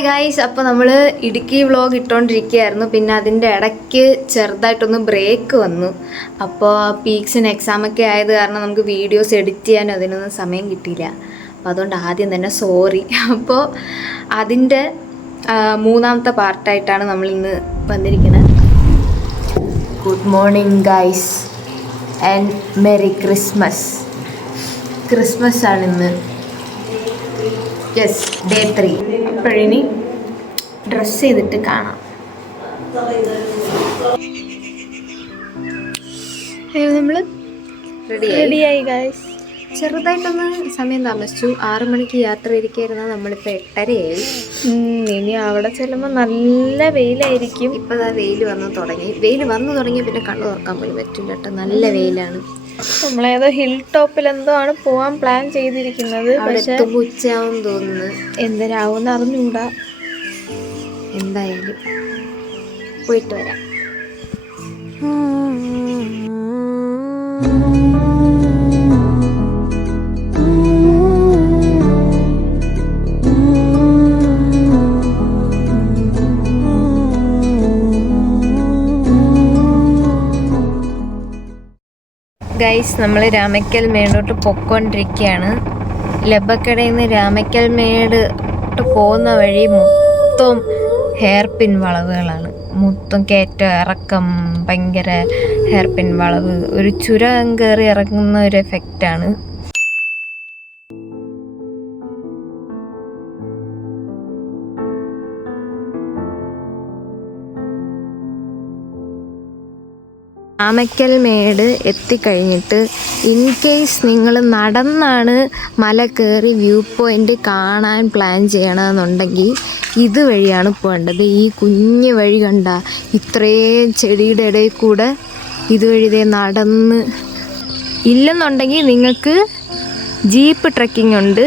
Hi guys, അപ്പോൾ നമ്മൾ Idukki vlog ഇട്ടുകൊണ്ടിരിക്കുകയായിരുന്നു. പിന്നെ അതിൻ്റെ ഇടയ്ക്ക് ചെറുതായിട്ടൊന്ന് ബ്രേക്ക് വന്നു. അപ്പോൾ പീക്സിന് എക്സാമൊക്കെ ആയത് കാരണം നമുക്ക് വീഡിയോസ് എഡിറ്റ് ചെയ്യാനും അതിനൊന്നും സമയം കിട്ടിയില്ല. അപ്പോൾ അതുകൊണ്ട് ആദ്യം തന്നെ സോറി. അപ്പോൾ അതിൻ്റെ മൂന്നാമത്തെ പാർട്ടായിട്ടാണ് നമ്മൾ ഇന്ന് വന്നിരിക്കുന്നത്. Good morning guys and merry Christmas. Christmas ആണിന്ന്. Yes, day 3. അപ്പോഴിനി ഡ്രസ്സ് ചെയ്തിട്ട് കാണാം. നമ്മൾ റെഡിയായി ഗൈസ്. ചെറുതായിട്ടൊന്ന് സമയം താമസിച്ചു. 6 മണിക്ക് യാത്ര ഇരിക്കായിരുന്നു. നമ്മളിപ്പോൾ 8:30 ഇനി അവിടെ ചെല്ലുമ്പോൾ നല്ല വെയിലായിരിക്കും. ഇപ്പോൾ വെയിൽ വന്നു തുടങ്ങി. പിന്നെ കണ്ണു തുറക്കാൻ പോലും പറ്റില്ല കേട്ടോ, നല്ല വെയിലാണ്. നമ്മളേതോ ഹിൽ ടോപ്പിൽ എന്തോ ആണ് പോവാൻ പ്ലാൻ ചെയ്തിരിക്കുന്നത്. പക്ഷെ ഉച്ചയാവും തോന്നുന്നു. എന്തരാവും അറിഞ്ഞൂടാ. എന്തായാലും പോയിട്ട് വരാം. ഗൈസ്, നമ്മൾ രാമക്കൽ മേടോട്ട് പൊയ്ക്കൊണ്ടിരിക്കുകയാണ്. ലബക്കടയിൽ നിന്ന് രാമക്കൽ മേടോട്ട് പോകുന്ന വഴി മൊത്തം ഹെയർ പിൻ വളവുകളാണ്. മൊത്തം കയറ്റം ഇറക്കം, ഭയങ്കര ഹെയർ പിൻ വളവ്, ഒരു ചുരം കയറി ഇറങ്ങുന്ന ഒരു എഫക്റ്റാണ്. രാമക്കൽ മേട് എത്തിക്കഴിഞ്ഞിട്ട് ഇൻ കേസ് നിങ്ങൾ നടന്നാണ് മല കയറി വ്യൂ പോയിൻ്റ് കാണാൻ പ്ലാൻ ചെയ്യണമെന്നുണ്ടെങ്കിൽ ഇതുവഴിയാണ് പോകേണ്ടത്. ഈ കുഞ്ഞു വഴി കണ്ട ഇത്രയും ചെടിയുടെ ഇടയിൽ കൂടെ ഇതുവഴി നടന്ന്. ഇല്ലെന്നുണ്ടെങ്കിൽ നിങ്ങൾക്ക് ജീപ്പ് ട്രക്കിംഗ് ഉണ്ട്.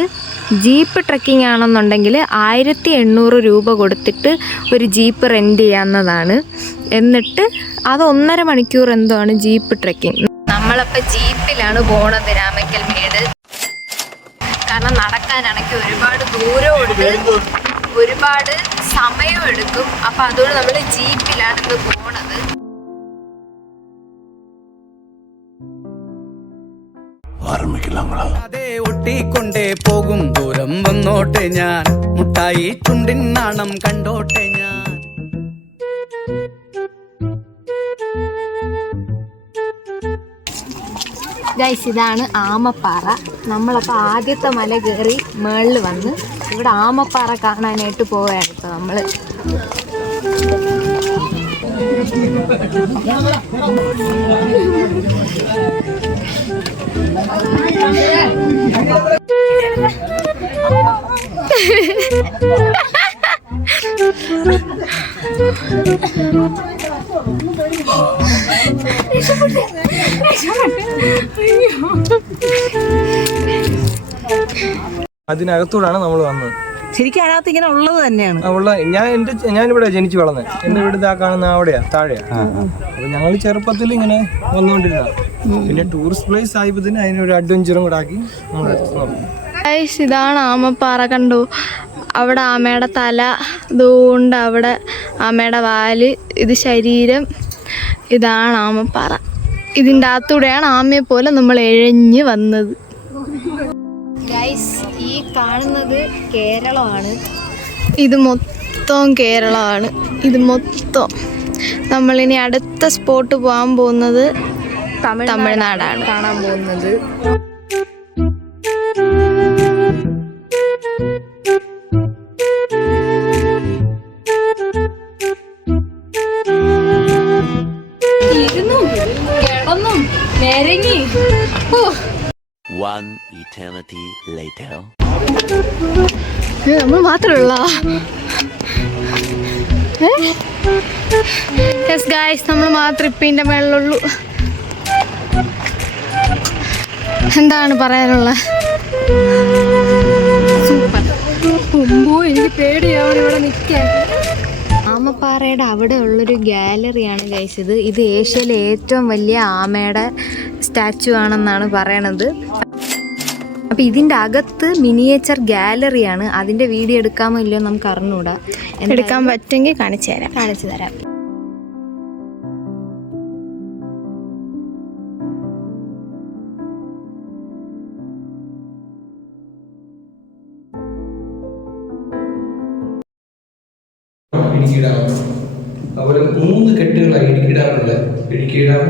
ജീപ്പ് ട്രക്കിംഗ് ആണെന്നുണ്ടെങ്കിൽ 1800 രൂപ കൊടുത്തിട്ട് ഒരു ജീപ്പ് റെൻ്റ് ചെയ്യാവുന്നതാണ്. എന്നിട്ട് അത് 1.5 മണിക്കൂർ എന്തോ ആണ് ജീപ്പ് ട്രക്കിംഗ്. നമ്മളപ്പോൾ ജീപ്പിലാണ് പോണത് രാമക്കൽ മേട്. കാരണം നടക്കാനാണെങ്കിൽ ഒരുപാട് ദൂരമുണ്ട്, ഒരുപാട് സമയം എടുക്കും. അപ്പം അതുകൊണ്ട് നമ്മൾ ജീപ്പിലാണ് ഇന്ന് പോണത്. ഒട്ടിക്കൊണ്ടേ പോകും ദൂരം വന്നോട്ടെ ഞാൻ, മുട്ടായി ചുണ്ടിൻ നാണം കണ്ടോട്ടെ ഞാൻ. ഗൈസ്, ഇതാണ് ആമപ്പാറ. നമ്മളപ്പോൾ ആദ്യത്തെ മല കയറി മേളിൽ വന്ന് ഇവിടെ ആമപ്പാറ കാണാനായിട്ട് പോവുകയാണ് ഇപ്പോൾ നമ്മൾ. അതിനകത്തൂടാണ് നമ്മൾ വന്നത്. ശരിക്കും അതിനകത്ത് ഇങ്ങനെ ഉള്ളത് തന്നെയാണ്. ഞാനിവിടെ ജനിച്ചു വളർന്നത്. എൻ്റെ വീട് ഇതാ കാണുന്ന അവിടെയാ, താഴെയാ. അപ്പൊ ഞങ്ങൾ ചെറുപ്പത്തിൽ ഇങ്ങനെ വന്നുകൊണ്ടിരുന്ന, പിന്നെ ടൂറിസ്റ്റ് പ്ലേസ് ആയപ്പോ അതിനൊരു അഡ്വഞ്ചറും കൂടെ ആക്കി നമ്മൾ ഗൈസ്, ഇതാണ് ആമപ്പാറ. കണ്ടു, അവിടെ ആമയുടെ തല ഇതുകൊണ്ട്, അവിടെ ആമയുടെ വാല്, ഇത് ശരീരം. ഇതാണ് ആമപ്പാറ. ഇതിൻ്റെ അകത്തൂടെയാണ് ആമയെ പോലെ നമ്മൾ എഴഞ്ഞ് വന്നത്. ഗൈസ്, ഈ കാണുന്നത് കേരളമാണ്. ഇത് മൊത്തം കേരളമാണ്. ഇത് മൊത്തം. നമ്മളിനി അടുത്ത സ്പോട്ട് പോകാൻ പോകുന്നത് തമിഴ്നാടാണ് കാണാൻ പോകുന്നത്. One eternity later. നമ്മൾ മാത്രമുള്ള നമ്മൾ മാത്രം ഇപ്പിൻ്റെ മേളിലുള്ളൂ. എന്താണ് പറയാനുള്ളത്? സൂപ്പർ. എനിക്ക് പേടിയാവണം ഇവിടെ നിൽക്കാൻ. ആമപ്പാറയുടെ അവിടെ ഉള്ളൊരു ഗാലറിയാണ് ഗൈസ് ഇത്. ഇത് ഏഷ്യയിലെ ഏറ്റവും വലിയ ആമയുടെ സ്റ്റാച്ചു ആണെന്നാണ് പറയണത്. അപ്പോൾ ഇതിൻ്റെ അകത്ത് മിനിയേച്ചർ ഗാലറിയാണ്. അതിൻ്റെ വീഡിയോ എടുക്കാമോ ഇല്ലയോ നമുക്ക് അറിഞ്ഞൂടാ. എടുക്കാൻ പറ്റുമെങ്കിൽ കാണിച്ചു തരാം. ഇടുക്കി ഡാം, അതുപോലെ 3 കെട്ടുകളായി ഇടുക്കി ഡാമുള്ളത്. ഇടുക്കി ഡാം,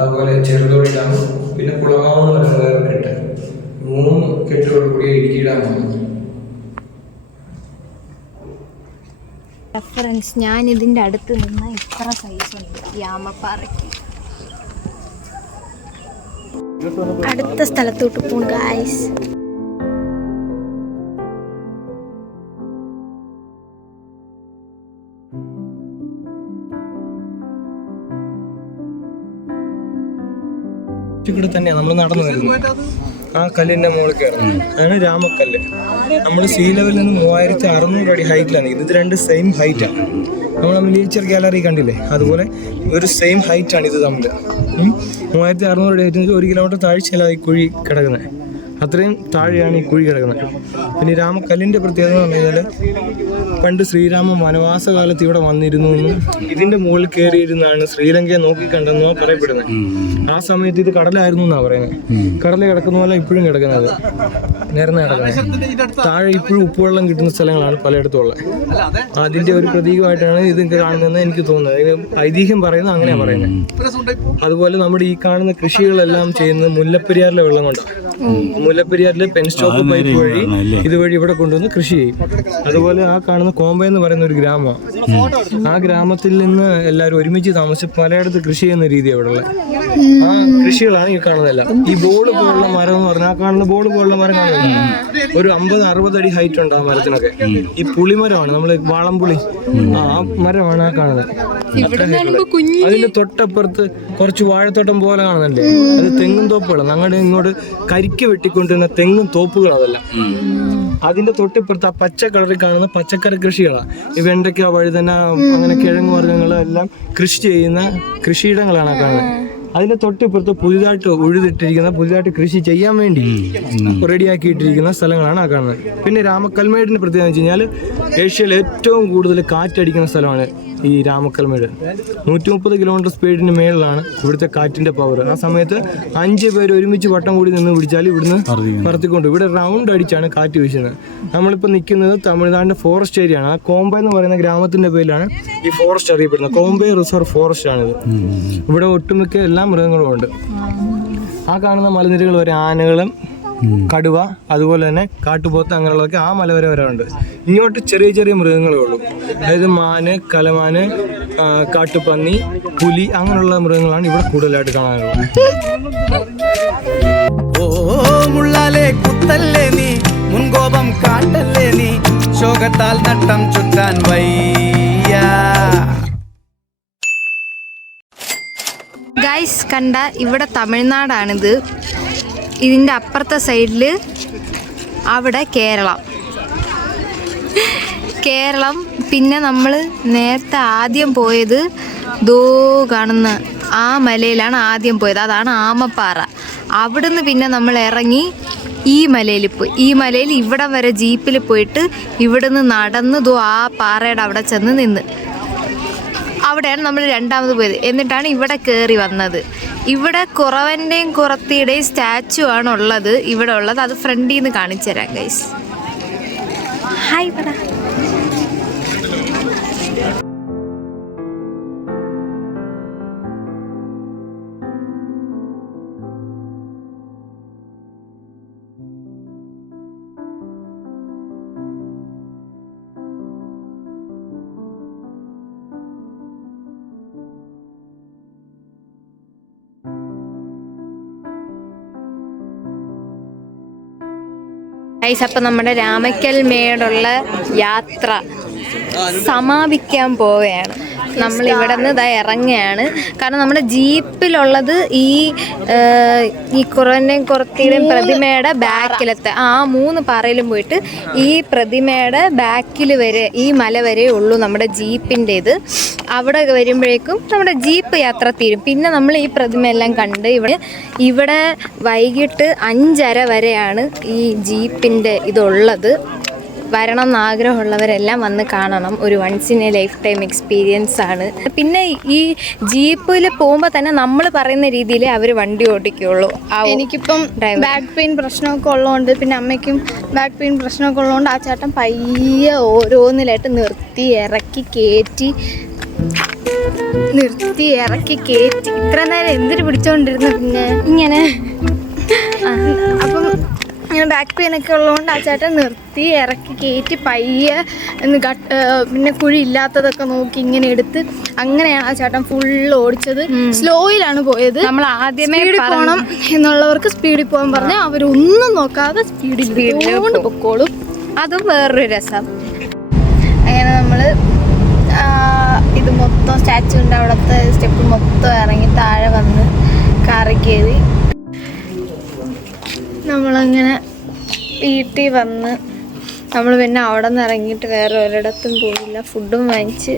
അതുപോലെ ചെറുതോണി ഡാം, പിന്നെ കുളമാവെന്ന് പറയുന്ന വേറെ കെട്ട്. 3 കെട്ടുകൾ കൂടിയ ഇടുക്കി ഡാമാണ്. റെഫറൻസ്, ഞാൻ ഇതിൻ്റെ അടുത്ത് നിന്ന് ഇത്ര സൈസുണ്ട് ഈ ആമപ്പാറയ്ക്ക്. അടുത്ത സ്ഥലത്തോട്ട് പോകും ഗായ്സ്. ഇവിടെ തന്നെയാണ് നമ്മൾ നടന്നു വരുന്നത്. ആ കല്ലിൻ്റെ മുകളിൽ കയറുന്നത് അതാണ് രാമക്കല്ല്. നമ്മൾ സീ ലെവലിൽ നിന്ന് 3600 അടി ഹൈറ്റിലാണ്. ഇത് 2 സെയിം ഹൈറ്റാണ്. നമ്മൾ മിനിയേച്ചർ ഗാലറി കണ്ടില്ലേ, അതുപോലെ ഒരു സെയിം ഹൈറ്റാണ് ഇത് തമ്മിൽ. 3600 അടി ഹൈറ്റ്, 1 കിലോമീറ്റർ താഴ്ചയിലാണ് ഈ കുഴി കിടക്കുന്നത്. അത്രയും താഴെയാണ് ഈ കുഴി കിടക്കുന്നത്. പിന്നെ രാമക്കല്ലിൻ്റെ പ്രത്യേകത എന്ന് പറഞ്ഞു കഴിഞ്ഞാൽ പണ്ട് ശ്രീരാമൻ വനവാസ കാലത്ത് ഇവിടെ വന്നിരുന്നു എന്നും ഇതിൻ്റെ മുകളിൽ കയറിയിരുന്നാണ് ശ്രീലങ്കയെ നോക്കിക്കണ്ടെന്നോ പറയപ്പെടുന്നത്. ആ സമയത്ത് ഇത് കടലായിരുന്നു എന്നാണ് പറയുന്നത്. കടലിൽ കിടക്കുന്ന പോലെ ഇപ്പോഴും കിടക്കുന്നത്, നിരന്ന് കിടക്കുന്നത്. താഴെ ഇപ്പോഴും ഉപ്പുവെള്ളം കിട്ടുന്ന സ്ഥലങ്ങളാണ് പലയിടത്തും ഉള്ളത്. അതിൻ്റെ ഒരു പ്രതീകമായിട്ടാണ് ഇത് കാണുന്നതെന്ന് എനിക്ക് തോന്നുന്നത്. ഐതിഹ്യം പറയുന്നത് അങ്ങനെയാണ് പറയുന്നത്. അതുപോലെ നമ്മുടെ ഈ കാണുന്ന കൃഷികളെല്ലാം ചെയ്യുന്നത് മുല്ലപ്പെരിയാറിലെ വെള്ളം കൊണ്ടാണ്. മുല്ലപ്പെരിയാറിലെ പെൻസ്റ്റോക്ക് പൈപ്പ് വഴി ഇതുവഴി ഇവിടെ കൊണ്ടുവന്ന് കൃഷി ചെയ്യും. അതുപോലെ ആ കാണുന്ന കോമ്പ എന്ന് പറയുന്ന ഒരു ഗ്രാമമാണ്. ആ ഗ്രാമത്തിൽ നിന്ന് എല്ലാവരും ഒരുമിച്ച് താമസിച്ച് പലയിടത്ത് കൃഷി ചെയ്യുന്ന രീതി അവിടെ ഉള്ളത്. ആ കൃഷികളാണ് ഈ കാണുന്നതെല്ലാം. ഈ ബോള് പോലുള്ള മരം എന്ന് പറഞ്ഞാൽ ആ കാണുന്ന ബോള് പോലുള്ള മരം കാണുന്നില്ല, ഒരു 50-60 അടി ഹൈറ്റ് ഉണ്ട് ആ മരത്തിനൊക്കെ. ഈ പുളിമരമാണ്, നമ്മൾ വാളംപുളി, ആ മരമാണ് ആ കാണുന്നത്. അതിന്റെ തൊട്ടപ്പുറത്ത് കുറച്ച് വാഴത്തോട്ടം പോലെ കാണുന്നുണ്ട്. അത് തെങ്ങും തോപ്പുകളാണ്. ഞങ്ങളുടെ ഇങ്ങോട്ട് കരിക്ക് വെട്ടിക്കൊണ്ടിരുന്ന തെങ്ങും തോപ്പുകൾ അതെല്ലാം. അതിന്റെ തൊട്ടിപ്പുറത്ത് ആ പച്ച കളറിൽ കാണുന്ന പച്ചക്കറി കൃഷികളാണ്. ഈ വെണ്ടയ്ക്ക, വഴുതന, അങ്ങനെ കിഴങ്ങ് വർഗ്ഗങ്ങളെല്ലാം കൃഷി ചെയ്യുന്ന കൃഷിയിടങ്ങളാണ് കാണുന്നത്. അതിന്റെ തൊട്ടിപ്പുറത്ത് പുതിയതായിട്ട് ഉഴുതിട്ടിരിക്കുന്ന, പുതിയതായിട്ട് കൃഷി ചെയ്യാൻ വേണ്ടി റെഡിയാക്കിയിട്ടിരിക്കുന്ന സ്ഥലങ്ങളാണ് ആ കാണുന്നത്. പിന്നെ രാമക്കൽമേടിന്റെ പ്രത്യേകത എന്ന് വെച്ച് കഴിഞ്ഞാൽ ഏഷ്യയിൽ ഏറ്റവും കൂടുതൽ കാറ്റടിക്കുന്ന സ്ഥലമാണ് ഈ രാമക്കൽമേട്. 130 കിലോമീറ്റർ സ്പീഡിന് മേളിലാണ് ഇവിടുത്തെ കാറ്റിന്റെ പവർ. ആ സമയത്ത് 5 പേര് ഒരുമിച്ച് വട്ടം കൂടി നിന്ന് പിടിച്ചാൽ ഇവിടുന്ന് പറത്തിക്കൊണ്ട് ഇവിടെ റൗണ്ട് അടിച്ചാണ് കാറ്റ് വീശുന്നത്. നമ്മളിപ്പോൾ നിൽക്കുന്നത് തമിഴ്നാടിന്റെ ഫോറസ്റ്റ് ഏരിയ ആണ്. ആ കോമ്പ എന്ന് പറയുന്ന ഗ്രാമത്തിന്റെ പേരിലാണ് ഈ ഫോറസ്റ്റ് അറിയപ്പെടുന്നത്. കോമ്പെ റിസർവ് ഫോറസ്റ്റ് ആണിത്. ഇവിടെ ഒട്ടുമിക്ക എല്ലാ മൃഗങ്ങളും ഉണ്ട്. ആ കാണുന്ന മലനിരകൾ വരെ ആനകളും കടുവ, അതുപോലെ തന്നെ കാട്ടുപോത്ത്, അങ്ങനെയുള്ളതൊക്കെ ആ മല വരെ ഉണ്ട്. ഇങ്ങോട്ട് ചെറിയ ചെറിയ മൃഗങ്ങളേ ഉള്ളൂ. അതായത് മാന്, കലമാന്, കാട്ടുപന്നി, പുലി, അങ്ങനെയുള്ള മൃഗങ്ങളാണ് ഇവിടെ കൂടുതലായിട്ട് കാണാനുള്ളത്. ഓ മുള്ളാലെ കുത്തല്ലേ നീ, മുൻകോപം കാട്ടല്ലേ നീ, ശോകത്താൽ നട്ടം ചുറ്റാൻ വയ്യ. ഗൈസ് കണ്ട, ഇവിടെ തമിഴ്നാടാണിത്. ഇതിൻ്റെ അപ്പുറത്തെ സൈഡിൽ അവിടെ കേരളം. പിന്നെ നമ്മൾ നേരത്തെ ആദ്യം പോയത് ദോ കാണുന്ന ആ മലയിലാണ് ആദ്യം പോയത്. അതാണ് ആമപ്പാറ. അവിടുന്ന് പിന്നെ നമ്മൾ ഇറങ്ങി ഈ മലയിൽ പോയി. ഈ മലയിൽ ഇവിടം വരെ ജീപ്പിൽ പോയിട്ട് ഇവിടുന്ന് നടന്ന് ദോ ആ പാറയുടെ അവിടെ ചെന്ന് നിന്ന് അവിടെയാണ് നമ്മൾ രണ്ടാമത് പോയത്. എന്നിട്ടാണ് ഇവിടെ കയറി വന്നത്. ഇവിടെ കുറവൻ്റെയും കുറത്തിയുടെയും സ്റ്റാച്ചു ആണ് ഉള്ളത് ഇവിടെ ഉള്ളത്. അത് ഫ്രണ്ടിൽ നിന്ന് കാണിച്ചു തരാം ഗൈസ്. ഹായ് പറ. ഗൈസ്, അപ്പം നമ്മുടെ രാമക്കൽ മേടുള്ള യാത്ര സമാപിക്കാൻ പോവുകയാണ്. നമ്മൾ ഇവിടെ നിന്ന് ഇതാ ഇറങ്ങുകയാണ്. കാരണം നമ്മുടെ ജീപ്പിലുള്ളത് ഈ കുറത്തിയുടെയും പ്രതിമയുടെ ബാക്കിലത്തെ 3 പാറയിലും പോയിട്ട് ഈ പ്രതിമയുടെ ബാക്കിൽ വരെ ഈ മല വരെ ഉള്ളൂ നമ്മുടെ ജീപ്പിൻ്റെത്. അവിടെ വരുമ്പോഴേക്കും നമ്മുടെ ജീപ്പ് യാത്ര തീരും. പിന്നെ നമ്മൾ ഈ പ്രതിമയെല്ലാം കണ്ട് ഇവിടെ വൈകിട്ട് 5:30 വരെയാണ് ഈ ജീപ്പിൻ്റെ ഇതുള്ളത്. വരണം എന്ന് ആഗ്രഹമുള്ളവരെല്ലാം വന്ന് കാണണം. ഒരു once in a lifetime experience ആണ്. പിന്നെ ഈ ജീപ്പിൽ പോകുമ്പോൾ തന്നെ നമ്മൾ പറയുന്ന രീതിയിൽ അവർ വണ്ടി ഓടിക്കുള്ളൂ. എനിക്കിപ്പം ബാക്ക് പെയിൻ പ്രശ്നമൊക്കെ ഉള്ളതുകൊണ്ട്, പിന്നെ അമ്മയ്ക്കും ബാക്ക് പെയിൻ പ്രശ്നമൊക്കെ ഉള്ളതുകൊണ്ട് ആ ചേട്ടൻ പയ്യെ ഓരോന്നിലായിട്ട് നിർത്തി ഇറക്കി കയറ്റി ഇത്ര നേരം എന്തിനു പിടിച്ചോണ്ടിരുന്നു. പിന്നെ ഇങ്ങനെ അപ്പം ഇങ്ങനെ ബാക്ക് പെയിൻ ഒക്കെ ഉള്ളതുകൊണ്ട് ആ ചേട്ടൻ നിർത്തി ഇറക്കി കയറ്റി പയ്യെ പിന്നെ കുഴി ഇല്ലാത്തതൊക്കെ നോക്കി ഇങ്ങനെ എടുത്ത് അങ്ങനെയാണ് ആ ചേട്ടൻ ഫുള്ള് ഓടിച്ചത്. സ്ലോയിലാണ് പോയത്. നമ്മൾ ആദ്യമേ പോകണം എന്നുള്ളവർക്ക് സ്പീഡിൽ പോകാൻ പറഞ്ഞാൽ അവരൊന്നും നോക്കാതെ സ്പീഡിൽ കൊണ്ട് പൊക്കോളും. അതും വേറൊരു രസം. അങ്ങനെ നമ്മൾ ഇത് മൊത്തം സ്റ്റാച്ചുവിൻ്റെ അവിടുത്തെ സ്റ്റെപ്പ് മൊത്തം ഇറങ്ങി താഴെ വന്ന് കാറി കയറി നമ്മളങ്ങനെ വീട്ടിൽ വന്ന് നമ്മൾ പിന്നെ അവിടെ നിന്ന് ഇറങ്ങിയിട്ട് വേറെ ഒരിടത്തും പോയില്ല. ഫുഡും വാങ്ങിച്ച്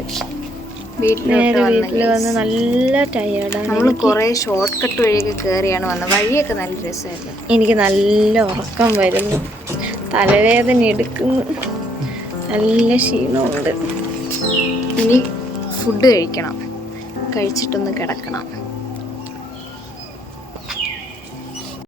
വീട്ടിൽ വന്ന് നല്ല ടയേർഡാണ്. നമ്മൾ കുറേ ഷോർട്ട് കട്ട് വഴിയൊക്കെ കയറിയാണ് വന്നത്. വഴിയൊക്കെ നല്ല രസമായിരുന്നു. എനിക്ക് നല്ല ഉറക്കം വരുന്നു, തലവേദന എടുക്കുന്നു, നല്ല ക്ഷീണമുണ്ട്. ഇനി ഫുഡ് കഴിക്കണം, കഴിച്ചിട്ടൊന്ന് കിടക്കണം.